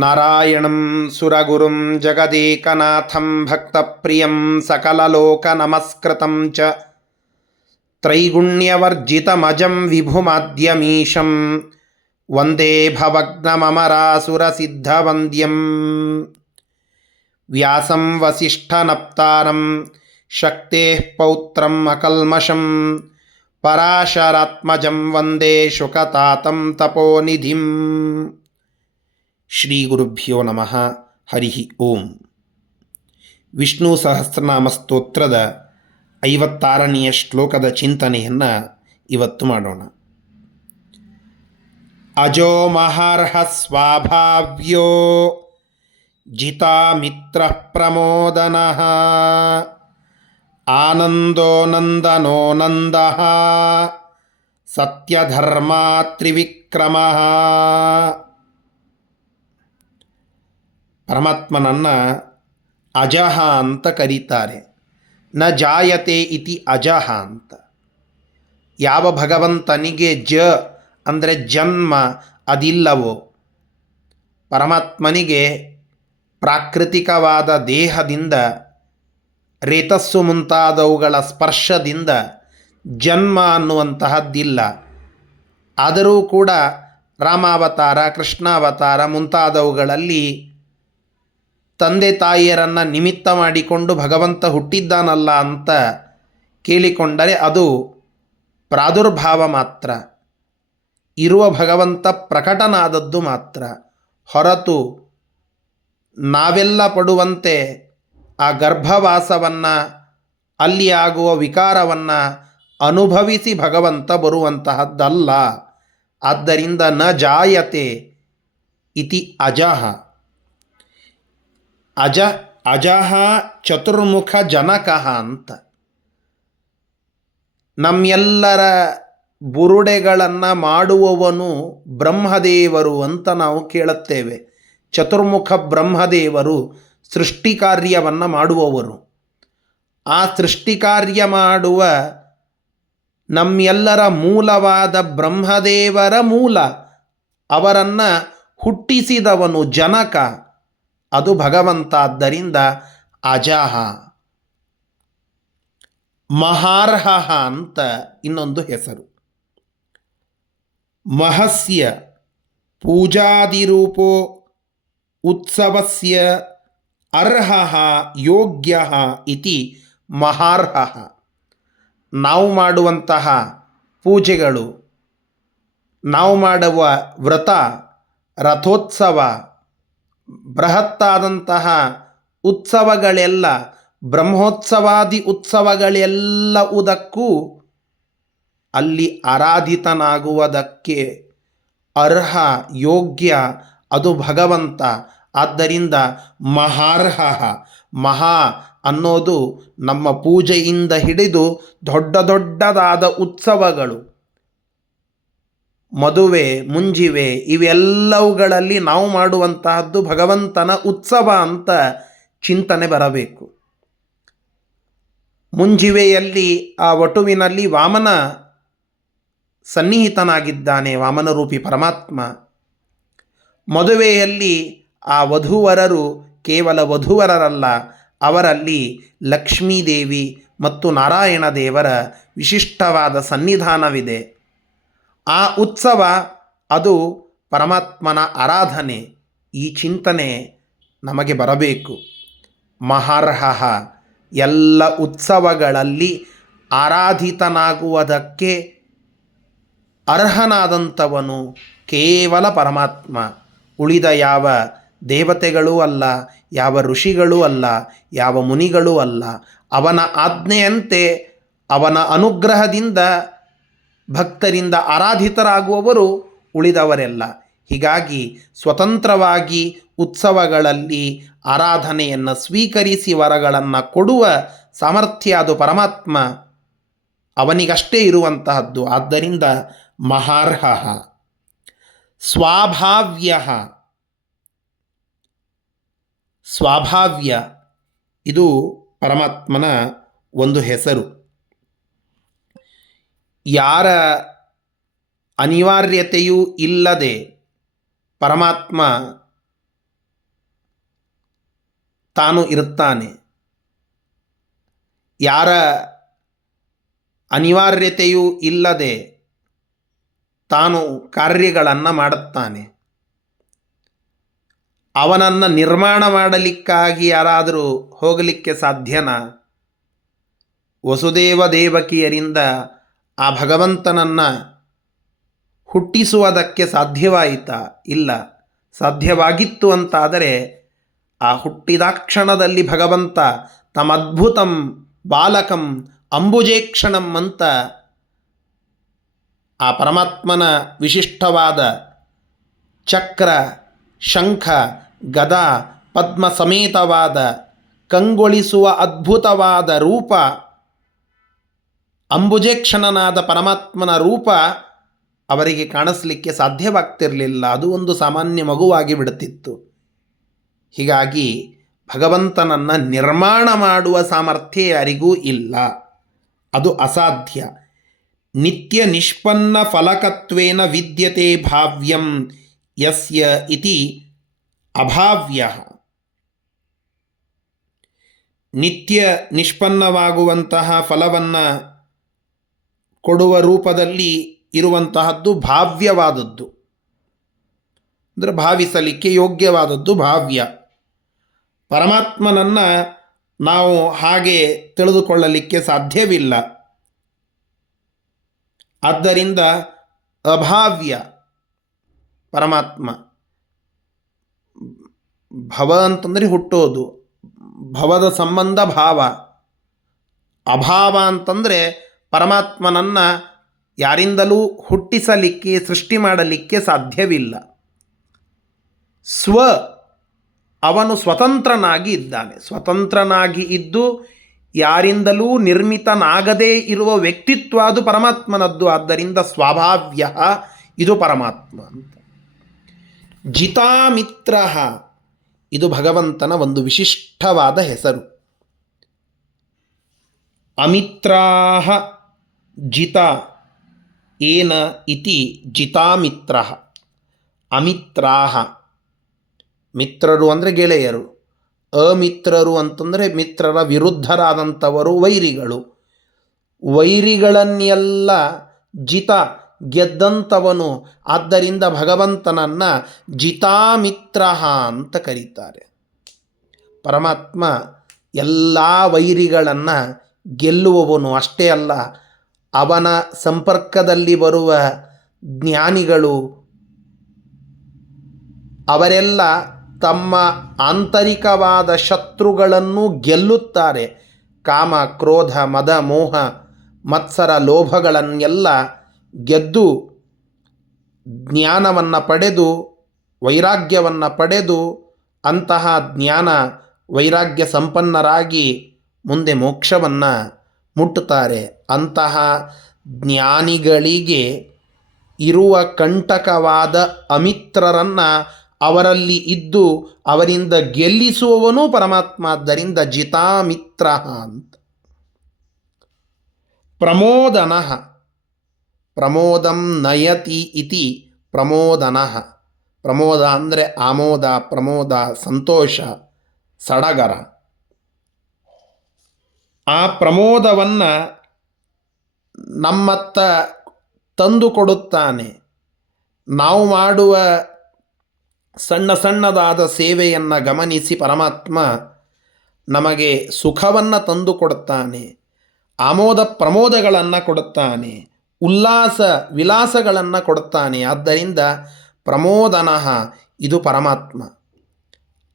ನಾರಾಯಣಂ ಸುರಗುರುಂ ಜಗದೇಕನಾಥಂ ಭಕ್ತಪ್ರಿಯಂ ಸಕಲಲೋಕನಮಸ್ಕೃತಂ ಚ ತ್ರೈಗುಣ್ಯವರ್ಜಿತಮಜಂ ವಿಭುಮಾದ್ಯಮೀಶಂ ವಂದೇ ಭವಗ್ನಮರಾಸುರಸಿದ್ಧವಂದ್ಯಂ ವ್ಯಾಸಂ ವಸಿಷ್ಠನಪ್ತಾರಂ ಶಕ್ತೇಃ ಪೌತ್ರಂ ಅಕಲ್ಮಷಂ ಪರಾಶರಾತ್ಮಜಂ ವಂದೇ ಶುಕತಾತಂ ತಪೋನಿಧಿಂ. ಶ್ರೀ ಗುರುಭ್ಯೋ ನಮಃ. ಹರಿ ಓಂ. ವಿಷ್ಣು ಸಹಸ್ರನಾಮ ಸ್ತೋತ್ರದ 56ನೆಯ ಶ್ಲೋಕದ ಚಿಂತನೆಯನ್ನು ಇವತ್ತು ಮಾಡೋಣ. ಅಜೋ ಮಹಾರ್ಹ ಸ್ವಾಭಾವ್ಯೋ ಜಿತಾಮಿತ್ರ ಪ್ರಮೋದನಃ ಆನಂದೋ ನಂದನೋ ನಂದಃ ಸತ್ಯಧರ್ಮಾ ತ್ರಿವಿಕ್ರಮಃ. ಪರಮಾತ್ಮನನ್ನು ಅಜಃ ಅಂತ ಕರೀತಾರೆ. ನ ಜಾಯತೆ ಇತಿ ಅಜಃ ಅಂತ. ಯಾವ ಭಗವಂತನಿಗೆ ಅಂದರೆ ಜನ್ಮ ಅದಿಲ್ಲವೋ, ಪರಮಾತ್ಮನಿಗೆ ಪ್ರಾಕೃತಿಕವಾದ ದೇಹದಿಂದ ರೇತಸ್ಸು ಮುಂತಾದವುಗಳ ಸ್ಪರ್ಶದಿಂದ ಜನ್ಮ ಅನ್ನುವಂತಹದ್ದಿಲ್ಲ. ಆದರೂ ಕೂಡ ರಾಮಾವತಾರ, ಕೃಷ್ಣಾವತಾರ ಮುಂತಾದವುಗಳಲ್ಲಿ ತಂದೆ ತಾಯಿಯರನ್ನು ನಿಮಿತ್ತ ಮಾಡಿಕೊಂಡು ಭಗವಂತ ಹುಟ್ಟಿದ್ದಾನಲ್ಲ ಅಂತ ಕೇಳಿಕೊಂಡರೆ ಅದು ಪ್ರಾದುರ್ಭಾವ ಮಾತ್ರ. ಇರುವ ಭಗವಂತ ಪ್ರಕಟನಾದದ್ದು ಮಾತ್ರ ಹೊರತು ನಾವೆಲ್ಲ ಪಡುವಂತೆ ಆ ಗರ್ಭವಾಸವನ್ನು, ಅಲ್ಲಿ ಆಗುವ ವಿಕಾರವನ್ನು ಅನುಭವಿಸಿ ಭಗವಂತ ಬರುವಂತಹದ್ದಲ್ಲ. ಆದ್ದರಿಂದ ನ ಜಾಯತೆ ಇತಿ ಅಜಃ. ಅಜಃ ಚತುರ್ಮುಖ ಜನಕಃ ಅಂತ. ನಮ್ಮೆಲ್ಲರ ಬುರುಡೆಗಳನ್ನು ಮಾಡುವವನು ಬ್ರಹ್ಮದೇವರು ಅಂತ ನಾವು ಕೇಳುತ್ತೇವೆ. ಚತುರ್ಮುಖ ಬ್ರಹ್ಮದೇವರು ಸೃಷ್ಟಿ ಕಾರ್ಯವನ್ನು ಮಾಡುವವರು. ಆ ಸೃಷ್ಟಿ ಕಾರ್ಯ ಮಾಡುವ ನಮ್ಮೆಲ್ಲರ ಮೂಲವಾದ ಬ್ರಹ್ಮದೇವರ ಮೂಲ, ಅವರನ್ನು ಹುಟ್ಟಿಸಿದವನು ಜನಕ, ಅದು ಭಗವಂತ. ಆದ್ದರಿಂದ ಅಜಃ. ಮಹಾರ್ಹ ಅಂತ ಇನ್ನೊಂದು ಹೆಸರು. ಮಹಸ್ಯ ಪೂಜಾದಿರೂಪೋ ಉತ್ಸವಸ್ಯ ಅರ್ಹಃ ಯೋಗ್ಯಃ ಇತಿ ಮಹಾರ್ಹ. ನಾವು ಮಾಡುವಂತಹ ಪೂಜೆಗಳು, ನಾವು ಮಾಡುವ ವ್ರತ, ರಥೋತ್ಸವ, ಬೃಹತ್ತಾದಂತಹ ಉತ್ಸವಗಳೆಲ್ಲ, ಬ್ರಹ್ಮೋತ್ಸವಾದಿ ಉತ್ಸವಗಳೆಲ್ಲವುದಕ್ಕೂ ಅಲ್ಲಿ ಆರಾಧಿತನಾಗುವುದಕ್ಕೆ ಅರ್ಹ, ಯೋಗ್ಯ ಅದು ಭಗವಂತ. ಆದ್ದರಿಂದ ಮಹಾರ್ಹ. ಮಹಾ ಅನ್ನೋದು ನಮ್ಮ ಪೂಜೆಯಿಂದ ಹಿಡಿದು ದೊಡ್ಡ ದೊಡ್ಡದಾದ ಉತ್ಸವಗಳು, ಮದುವೆ, ಮುಂಜಿವೆ, ಇವೆಲ್ಲವುಗಳಲ್ಲಿ ನಾವು ಮಾಡುವಂತಹದ್ದು ಭಗವಂತನ ಉತ್ಸವ ಅಂತ ಚಿಂತನೆ ಬರಬೇಕು. ಮುಂಜಿವೆಯಲ್ಲಿ ಆ ವಟುವಿನಲ್ಲಿ ವಾಮನ ಸನ್ನಿಹಿತನಾಗಿದ್ದಾನೆ, ವಾಮನರೂಪಿ ಪರಮಾತ್ಮ. ಮದುವೆಯಲ್ಲಿ ಆ ವಧೂವರರು ಕೇವಲ ವಧೂವರರಲ್ಲ, ಅವರಲ್ಲಿ ಲಕ್ಷ್ಮೀದೇವಿ ಮತ್ತು ನಾರಾಯಣ ದೇವರ ವಿಶಿಷ್ಟವಾದ ಸನ್ನಿಧಾನವಿದೆ. ಆ ಉತ್ಸವ ಅದು ಪರಮಾತ್ಮನ ಆರಾಧನೆ. ಈ ಚಿಂತನೆ ನಮಗೆ ಬರಬೇಕು. ಮಹಾರ್ಹ. ಎಲ್ಲ ಉತ್ಸವಗಳಲ್ಲಿ ಆರಾಧಿತನಾಗುವುದಕ್ಕೆ ಅರ್ಹನಾದಂಥವನು ಕೇವಲ ಪರಮಾತ್ಮ. ಉಳಿದ ಯಾವ ದೇವತೆಗಳೂ ಅಲ್ಲ, ಯಾವ ಋಷಿಗಳೂ ಅಲ್ಲ, ಯಾವ ಮುನಿಗಳೂ ಅಲ್ಲ. ಅವನ ಆಜ್ಞೆಯಂತೆ, ಅವನ ಅನುಗ್ರಹದಿಂದ ಭಕ್ತರಿಂದ ಆರಾಧಿತರಾಗುವವರು ಉಳಿದವರೆಲ್ಲ. ಹೀಗಾಗಿ ಸ್ವತಂತ್ರವಾಗಿ ಉತ್ಸವಗಳಲ್ಲಿ ಆರಾಧನೆಯನ್ನು ಸ್ವೀಕರಿಸಿ ವರಗಳನ್ನು ಕೊಡುವ ಸಾಮರ್ಥ್ಯ ಅದು ಪರಮಾತ್ಮ, ಅವನಿಗಷ್ಟೇ ಇರುವಂತಹದ್ದು. ಆದ್ದರಿಂದ ಮಹಾರ್ಹ. ಸ್ವಾಭಾವ್ಯ. ಸ್ವಾಭಾವ್ಯ ಇದು ಪರಮಾತ್ಮನ ಒಂದು ಹೆಸರು. ಯಾರ ಅನಿವಾರ್ಯತೆಯೂ ಇಲ್ಲದೆ ಪರಮಾತ್ಮ ತಾನು ಇರುತ್ತಾನೆ. ಯಾರ ಅನಿವಾರ್ಯತೆಯೂ ಇಲ್ಲದೆ ತಾನು ಕಾರ್ಯಗಳನ್ನು ಮಾಡುತ್ತಾನೆ. ಅವನನ್ನು ನಿರ್ಮಾಣ ಮಾಡಲಿಕ್ಕಾಗಿ ಯಾರಾದರೂ ಹೋಗಲಿಕ್ಕೆ ಸಾಧ್ಯನಾ? ವಸುದೇವ ದೇವಕಿಯರಿಂದ ಆ ಭಗವಂತನನ್ನು ಹುಟ್ಟಿಸುವುದಕ್ಕೆ ಸಾಧ್ಯವಾಯಿತಾ? ಇಲ್ಲ. ಸಾಧ್ಯವಾಗಿತ್ತು ಅಂತಾದರೆ ಆ ಹುಟ್ಟಿದಾಕ್ಷಣದಲ್ಲಿ ಭಗವಂತ ತಮದ್ಭುತಂ ಬಾಲಕಂ ಅಂಬುಜೇಕ್ಷಣಂ ಅಂತ ಆ ಪರಮಾತ್ಮನ ವಿಶಿಷ್ಟವಾದ ಚಕ್ರ, ಶಂಖ, ಗದಾ, ಪದ್ಮ ಸಮೇತವಾದ ಕಂಗೊಳಿಸುವ ಅದ್ಭುತವಾದ ರೂಪ, ಅಂಬುಜೇಕ್ಷಣನಾದ ಪರಮಾತ್ಮನ ರೂಪ ಅವರಿಗೆ ಕಾಣಿಸ್ಲಿಕ್ಕೆ ಸಾಧ್ಯವಾಗ್ತಿರಲಿಲ್ಲ. ಅದು ಒಂದು ಸಾಮಾನ್ಯ ಮಗುವಾಗಿ ಬಿಡುತ್ತಿತ್ತು. ಹೀಗಾಗಿ ಭಗವಂತನನ್ನು ನಿರ್ಮಾಣ ಮಾಡುವ ಸಾಮರ್ಥ್ಯ ಯಾರಿಗೂ ಇಲ್ಲ, ಅದು ಅಸಾಧ್ಯ. ನಿತ್ಯ ನಿಷ್ಪನ್ನ ಫಲಕತ್ವೇನ ವಿದ್ಯತೆ ಭಾವ್ಯಂ ಯಸ್ಯ ಇತಿ ಅಭಾವ್ಯ. ನಿತ್ಯ ನಿಷ್ಪನ್ನವಾಗುವಂತಹ ಫಲವನ್ನು ಕೊಡುವ ರೂಪದಲ್ಲಿ ಇರುವಂತಹದ್ದು ಭಾವ್ಯವಾದದ್ದು, ಅಂದರೆ ಭಾವಿಸಲಿಕ್ಕೆ ಯೋಗ್ಯವಾದದ್ದು ಭಾವ್ಯ. ಪರಮಾತ್ಮನನ್ನು ನಾವು ಹಾಗೆ ತಿಳಿದುಕೊಳ್ಳಲಿಕ್ಕೆ ಸಾಧ್ಯವಿಲ್ಲ. ಆದ್ದರಿಂದ ಅಭಾವ್ಯ ಪರಮಾತ್ಮ. ಭವ ಅಂತಂದರೆ ಹುಟ್ಟೋದು, ಭವದ ಸಂಬಂಧ ಭಾವ. ಅಭಾವ ಅಂತಂದರೆ ಪರಮಾತ್ಮನನ್ನು ಯಾರಿಂದಲೂ ಹುಟ್ಟಿಸಲಿಕ್ಕೆ, ಸೃಷ್ಟಿ ಮಾಡಲಿಕ್ಕೆ ಸಾಧ್ಯವಿಲ್ಲ. ಸ್ವ ಅವನು ಸ್ವತಂತ್ರನಾಗಿ ಇದ್ದಾನೆ. ಸ್ವತಂತ್ರನಾಗಿ ಇದ್ದು ಯಾರಿಂದಲೂ ನಿರ್ಮಿತನಾಗದೇ ಇರುವ ವ್ಯಕ್ತಿತ್ವ ಅದು ಪರಮಾತ್ಮನದ್ದು. ಆದ್ದರಿಂದ ಸ್ವಾಭಾವ್ಯ ಇದು ಪರಮಾತ್ಮ ಅಂತ. ಜಿತಾಮಿತ್ರ ಇದು ಭಗವಂತನ ಒಂದು ವಿಶಿಷ್ಟವಾದ ಹೆಸರು. ಅಮಿತ್ರಾಹ ಜಿತ ಏನ ಇತಿ ಜಿತಾಮಿತ್ರ. ಅಮಿತ್ರಾಹ ಮಿತ್ರರು ಅಂದರೆ ಗೆಳೆಯರು, ಅಮಿತ್ರರು ಅಂತಂದರೆ ಮಿತ್ರರ ವಿರುದ್ಧರಾದಂಥವರು, ವೈರಿಗಳು. ವೈರಿಗಳನ್ನೆಲ್ಲ ಜಿತ ಗೆದ್ದಂಥವನು. ಆದ್ದರಿಂದ ಭಗವಂತನನ್ನು ಜಿತಾಮಿತ್ರ ಅಂತ ಕರೀತಾರೆ. ಪರಮಾತ್ಮ ಎಲ್ಲ ವೈರಿಗಳನ್ನು ಗೆಲ್ಲುವವನು. ಅಷ್ಟೇ ಅಲ್ಲ, ಅವನ ಸಂಪರ್ಕದಲ್ಲಿ ಬರುವ ಜ್ಞಾನಿಗಳು ಅವರೆಲ್ಲ ತಮ್ಮ ಆಂತರಿಕವಾದ ಶತ್ರುಗಳನ್ನು ಗೆಲ್ಲುತ್ತಾರೆ. ಕಾಮ, ಕ್ರೋಧ, ಮದ, ಮೋಹ, ಮತ್ಸರ, ಲೋಭಗಳನ್ನೆಲ್ಲ ಗೆದ್ದು ಜ್ಞಾನವನ್ನು ಪಡೆದು, ವೈರಾಗ್ಯವನ್ನು ಪಡೆದು, ಅಂತಹ ಜ್ಞಾನ ವೈರಾಗ್ಯ ಸಂಪನ್ನರಾಗಿ ಮುಂದೆ ಮೋಕ್ಷವನ್ನು ಮುಟ್ಟುತ್ತಾರೆ. ಅಂತಹ ಜ್ಞಾನಿಗಳಿಗೆ ಇರುವ ಕಂಟಕವಾದ ಅಮಿತ್ರರನ್ನು ಅವರಲ್ಲಿ ಇದ್ದು ಅವರಿಂದ ಗೆಲ್ಲಿಸುವವನು ಪರಮಾತ್ಮ. ಆದ್ದರಿಂದ ಜಿತಾಮಿತ್ರ ಅಂತ. ಪ್ರಮೋದನ ಪ್ರಮೋದಂ ನಯತಿ ಇತಿ ಪ್ರಮೋದನ. ಪ್ರಮೋದ ಅಂದರೆ ಆಮೋದ, ಪ್ರಮೋದ, ಸಂತೋಷ, ಸಡಗರ. ಆ ಪ್ರಮೋದವನ್ನು ನಮ್ಮತ್ತ ತಂದು ಕೊಡುತ್ತಾನೆ. ನಾವು ಮಾಡುವ ಸಣ್ಣ ಸಣ್ಣದಾದ ಸೇವೆಯನ್ನು ಗಮನಿಸಿ ಪರಮಾತ್ಮ ನಮಗೆ ಸುಖವನ್ನು ತಂದು ಕೊಡುತ್ತಾನೆ, ಆಮೋದ ಪ್ರಮೋದಗಳನ್ನು ಕೊಡುತ್ತಾನೆ, ಉಲ್ಲಾಸ ವಿಲಾಸಗಳನ್ನು ಕೊಡುತ್ತಾನೆ. ಆದ್ದರಿಂದ ಪ್ರಮೋದನ ಇದು ಪರಮಾತ್ಮ.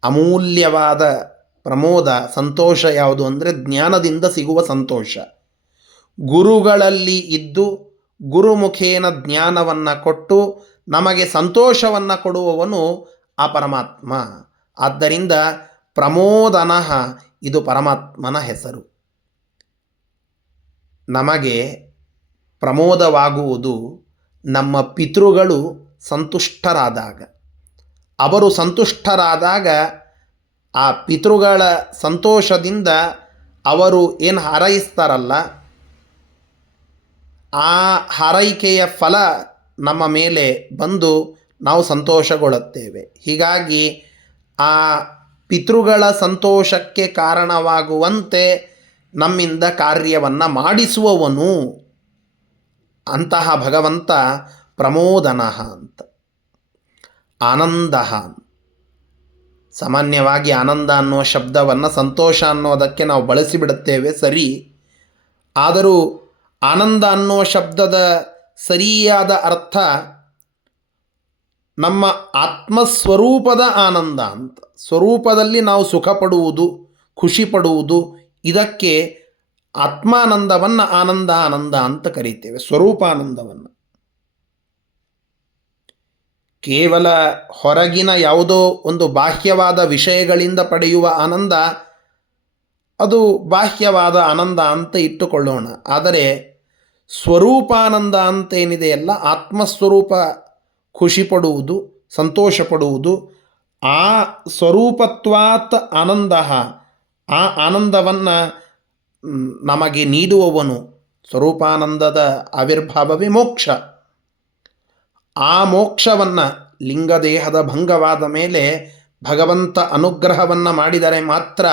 ಅಮೂಲ್ಯವಾದ ಪ್ರಮೋದ, ಸಂತೋಷ ಯಾವುದು ಅಂದರೆ ಜ್ಞಾನದಿಂದ ಸಿಗುವ ಸಂತೋಷ. ಗುರುಗಳಲ್ಲಿ ಇದ್ದು ಗುರುಮುಖೇನ ಜ್ಞಾನವನ್ನು ಕೊಟ್ಟು ನಮಗೆ ಸಂತೋಷವನ್ನು ಕೊಡುವವನು ಆ ಪರಮಾತ್ಮ. ಆದ್ದರಿಂದ ಪ್ರಮೋದನ ಇದು ಪರಮಾತ್ಮನ ಹೆಸರು. ನಮಗೆ ಪ್ರಮೋದವಾಗುವುದು ನಮ್ಮ ಪಿತೃಗಳು ಸಂತುಷ್ಟರಾದಾಗ. ಅವರು ಸಂತುಷ್ಟರಾದಾಗ ಆ ಪಿತೃಗಳ ಸಂತೋಷದಿಂದ ಅವರು ಏನು ಹಾರೈಸ್ತಾರಲ್ಲ, ಆ ಹಾರೈಕೆಯ ಫಲ ನಮ್ಮ ಮೇಲೆ ಬಂದು ನಾವು ಸಂತೋಷಗೊಳ್ಳುತ್ತೇವೆ. ಹೀಗಾಗಿ ಆ ಪಿತೃಗಳ ಸಂತೋಷಕ್ಕೆ ಕಾರಣವಾಗುವಂತೆ ನಮ್ಮಿಂದ ಕಾರ್ಯವನ್ನು ಮಾಡಿಸುವವನು. ಅಂತಹ ಭಗವಂತ ಪ್ರಮೋದನ ಅಂತ. ಆನಂದ. ಸಾಮಾನ್ಯವಾಗಿ ಆನಂದ ಅನ್ನುವ ಶಬ್ದವನ್ನು ಸಂತೋಷ ಅನ್ನೋದಕ್ಕೆ ನಾವು ಬಳಸಿಬಿಡುತ್ತೇವೆ, ಸರಿ. ಆದರೂ ಆನಂದ ಅನ್ನುವ ಶಬ್ದದ ಸರಿಯಾದ ಅರ್ಥ ನಮ್ಮ ಆತ್ಮಸ್ವರೂಪದ ಆನಂದ ಅಂತ. ಸ್ವರೂಪದಲ್ಲಿ ನಾವು ಸುಖ ಪಡುವುದು, ಖುಷಿ ಪಡುವುದು, ಇದಕ್ಕೆ ಆತ್ಮಾನಂದವನ್ನು ಆನಂದ ಅಂತ ಕರೀತೇವೆ, ಸ್ವರೂಪಾನಂದವನ್ನು. ಕೇವಲ ಹೊರಗಿನ ಯಾವುದೋ ಒಂದು ಬಾಹ್ಯವಾದ ವಿಷಯಗಳಿಂದ ಪಡೆಯುವ ಆನಂದ, ಅದು ಬಾಹ್ಯವಾದ ಆನಂದ ಅಂತ ಇಟ್ಟುಕೊಳ್ಳೋಣ. ಆದರೆ ಸ್ವರೂಪಾನಂದ ಅಂತೇನಿದೆಯಲ್ಲ, ಆತ್ಮಸ್ವರೂಪ ಖುಷಿ ಪಡುವುದು, ಸಂತೋಷ ಪಡುವುದು, ಆ ಸ್ವರೂಪತ್ವಾತ್ ಆನಂದ, ಆ ಆನಂದವನ್ನು ನಮಗೆ ನೀಡುವವನು. ಸ್ವರೂಪಾನಂದದ ಆವಿರ್ಭಾವವೇ ಮೋಕ್ಷ. ಆ ಮೋಕ್ಷವನ್ನು ಲಿಂಗದೇಹದ ಭಂಗವಾದ ಮೇಲೆ ಭಗವಂತ ಅನುಗ್ರಹವನ್ನು ಮಾಡಿದರೆ ಮಾತ್ರ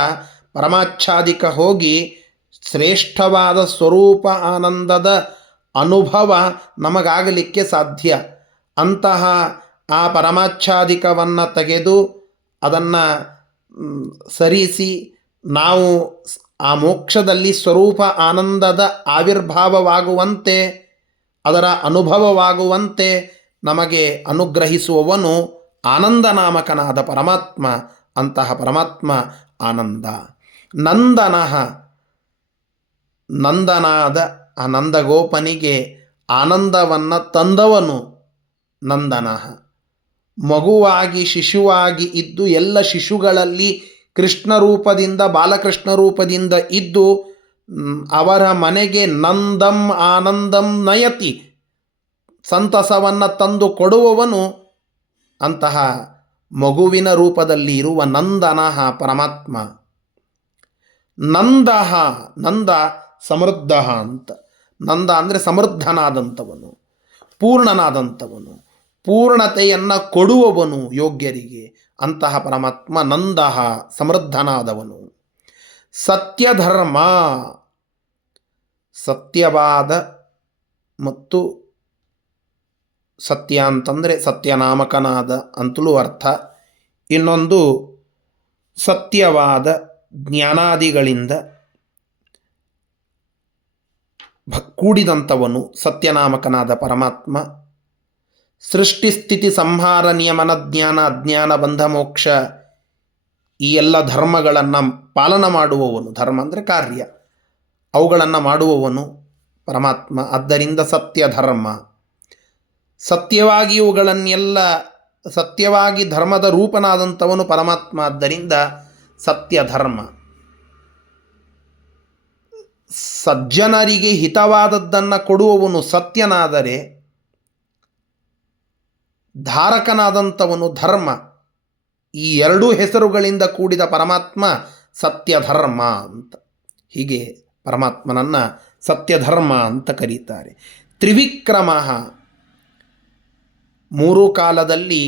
ಪರಮಾಚ್ಛಾದಿಕ ಹೋಗಿ ಶ್ರೇಷ್ಠವಾದ ಸ್ವರೂಪ ಆನಂದದ ಅನುಭವ ನಮಗಾಗಲಿಕ್ಕೆ ಸಾಧ್ಯ. ಅಂತಹ ಆ ಪರಮಾಚ್ಛಾದಿಕವನ್ನು ತೆಗೆದು ಅದನ್ನು ಸರಿಸಿ ನಾವು ಆ ಮೋಕ್ಷದಲ್ಲಿ ಸ್ವರೂಪ ಆನಂದದ ಆವಿರ್ಭಾವವಾಗುವಂತೆ, ಅದರ ಅನುಭವವಾಗುವಂತೆ ನಮಗೆ ಅನುಗ್ರಹಿಸುವವನು ಆನಂದನಾಮಕನಾದ ಪರಮಾತ್ಮ. ಅಂತಹ ಪರಮಾತ್ಮ ಆನಂದ. ನಂದನಃ, ನಂದನಾದ ಆ ನಂದಗೋಪನಿಗೆ ಆನಂದವನ್ನು ತಂದವನು ನಂದನಃ. ಮಗುವಾಗಿ ಶಿಶುವಾಗಿ ಇದ್ದು ಎಲ್ಲ ಶಿಶುಗಳಲ್ಲಿ ಕೃಷ್ಣ ರೂಪದಿಂದ ಬಾಲಕೃಷ್ಣ ರೂಪದಿಂದ ಇದ್ದು ಅವರ ಮನೆಗೆ ನಂದಂ ಆನಂದಂ ನಯತಿ, ಸಂತಸವನ್ನು ತಂದು ಕೊಡುವವನು ಅಂತಹ ಮಗುವಿನ ರೂಪದಲ್ಲಿ ಇರುವ ನಂದನಃ ಪರಮಾತ್ಮ. ನಂದಃ, ನಂದ ಸಮೃದ್ಧ ಅಂತ. ನಂದ ಅಂದರೆ ಸಮೃದ್ಧನಾದಂಥವನು, ಪೂರ್ಣನಾದಂಥವನು, ಪೂರ್ಣತೆಯನ್ನು ಕೊಡುವವನು ಯೋಗ್ಯರಿಗೆ. ಅಂತಹ ಪರಮಾತ್ಮ ನಂದಃ, ಸಮೃದ್ಧನಾದವನು. ಸತ್ಯಧರ್ಮ, ಸತ್ಯವಾದ ಮತ್ತು ಸತ್ಯ ಅಂತಂದರೆ ಸತ್ಯನಾಮಕನಾದ ಅಂತಲೂ ಅರ್ಥ. ಇನ್ನೊಂದು ಸತ್ಯವಾದ ಜ್ಞಾನಾದಿಗಳಿಂದ ಕೂಡಿದಂಥವನು ಸತ್ಯನಾಮಕನಾದ ಪರಮಾತ್ಮ. ಸೃಷ್ಟಿಸ್ಥಿತಿ ಸಂಹಾರ ನಿಯಮನ ಜ್ಞಾನ ಅಜ್ಞಾನ ಬಂಧ ಮೋಕ್ಷ ಈ ಎಲ್ಲ ಧರ್ಮಗಳನ್ನು ಪಾಲನ ಮಾಡುವವನು. ಧರ್ಮ ಅಂದರೆ ಕಾರ್ಯ, ಅವುಗಳನ್ನು ಮಾಡುವವನು ಪರಮಾತ್ಮ. ಆದ್ದರಿಂದ ಸತ್ಯ ಧರ್ಮ, ಸತ್ಯವಾಗಿ ಇವುಗಳನ್ನೆಲ್ಲ ಸತ್ಯವಾಗಿ ಧರ್ಮದ ರೂಪನಾದಂಥವನು ಪರಮಾತ್ಮ. ಆದ್ದರಿಂದ ಸತ್ಯ ಧರ್ಮ. ಸಜ್ಜನರಿಗೆ ಹಿತವಾದದ್ದನ್ನು ಕೊಡುವವನು ಸತ್ಯನಾದರೆ, ಧಾರಕನಾದಂಥವನು ಧರ್ಮ. ಈ ಎರಡೂ ಹೆಸರುಗಳಿಂದ ಕೂಡಿದ ಪರಮಾತ್ಮ ಸತ್ಯಧರ್ಮ ಅಂತ. ಹೀಗೆ ಪರಮಾತ್ಮನನ್ನು ಸತ್ಯಧರ್ಮ ಅಂತ ಕರೀತಾರೆ. ತ್ರಿವಿಕ್ರಮ, ಮೂರು ಕಾಲದಲ್ಲಿ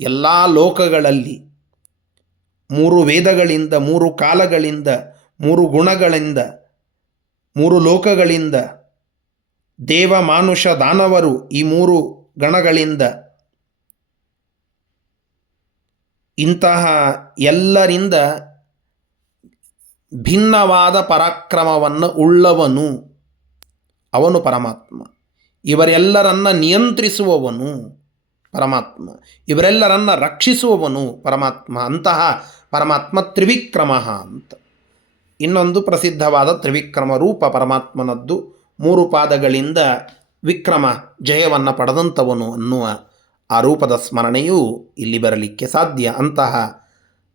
ಎಲ್ಲ ಲೋಕಗಳಲ್ಲಿ ಮೂರು ವೇದಗಳಿಂದ, ಮೂರು ಕಾಲಗಳಿಂದ, ಮೂರು ಗುಣಗಳಿಂದ, ಮೂರು ಲೋಕಗಳಿಂದ, ದೇವ ಮಾನುಷ ದಾನವರು ಈ ಮೂರು ಗಣಗಳಿಂದ, ಇಂತಹ ಎಲ್ಲರಿಂದ ಭಿನ್ನವಾದ ಪರಾಕ್ರಮವನ್ನು ಉಳ್ಳವನು ಅವನು ಪರಮಾತ್ಮ. ಇವರೆಲ್ಲರನ್ನ ನಿಯಂತ್ರಿಸುವವನು ಪರಮಾತ್ಮ, ಇವರೆಲ್ಲರನ್ನ ರಕ್ಷಿಸುವವನು ಪರಮಾತ್ಮ. ಅಂತಹ ಪರಮಾತ್ಮ ತ್ರಿವಿಕ್ರಮ ಅಂತ. ಇನ್ನೊಂದು ಪ್ರಸಿದ್ಧವಾದ ತ್ರಿವಿಕ್ರಮ ರೂಪ ಪರಮಾತ್ಮನದ್ದು. ಮೂರು ಪಾದಗಳಿಂದ ವಿಕ್ರಮ ಜಯವನ್ನು ಪಡೆದಂಥವನು ಅನ್ನುವ ಆ ರೂಪದ ಸ್ಮರಣೆಯೂ ಇಲ್ಲಿ ಬರಲಿಕ್ಕೆ ಸಾಧ್ಯ. ಅಂತಹ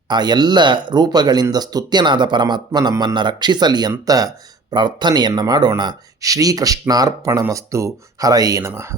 ಆ ಎಲ್ಲ ರೂಪಗಳಿಂದ ಸ್ತುತ್ಯನಾದ ಪರಮಾತ್ಮ ನಮ್ಮನ್ನು ರಕ್ಷಿಸಲಿ ಅಂತ ಪ್ರಾರ್ಥನೆಯನ್ನು ಮಾಡೋಣ. ಶ್ರೀಕೃಷ್ಣಾರ್ಪಣಮಸ್ತು. ಹರಯೇ ನಮಃ.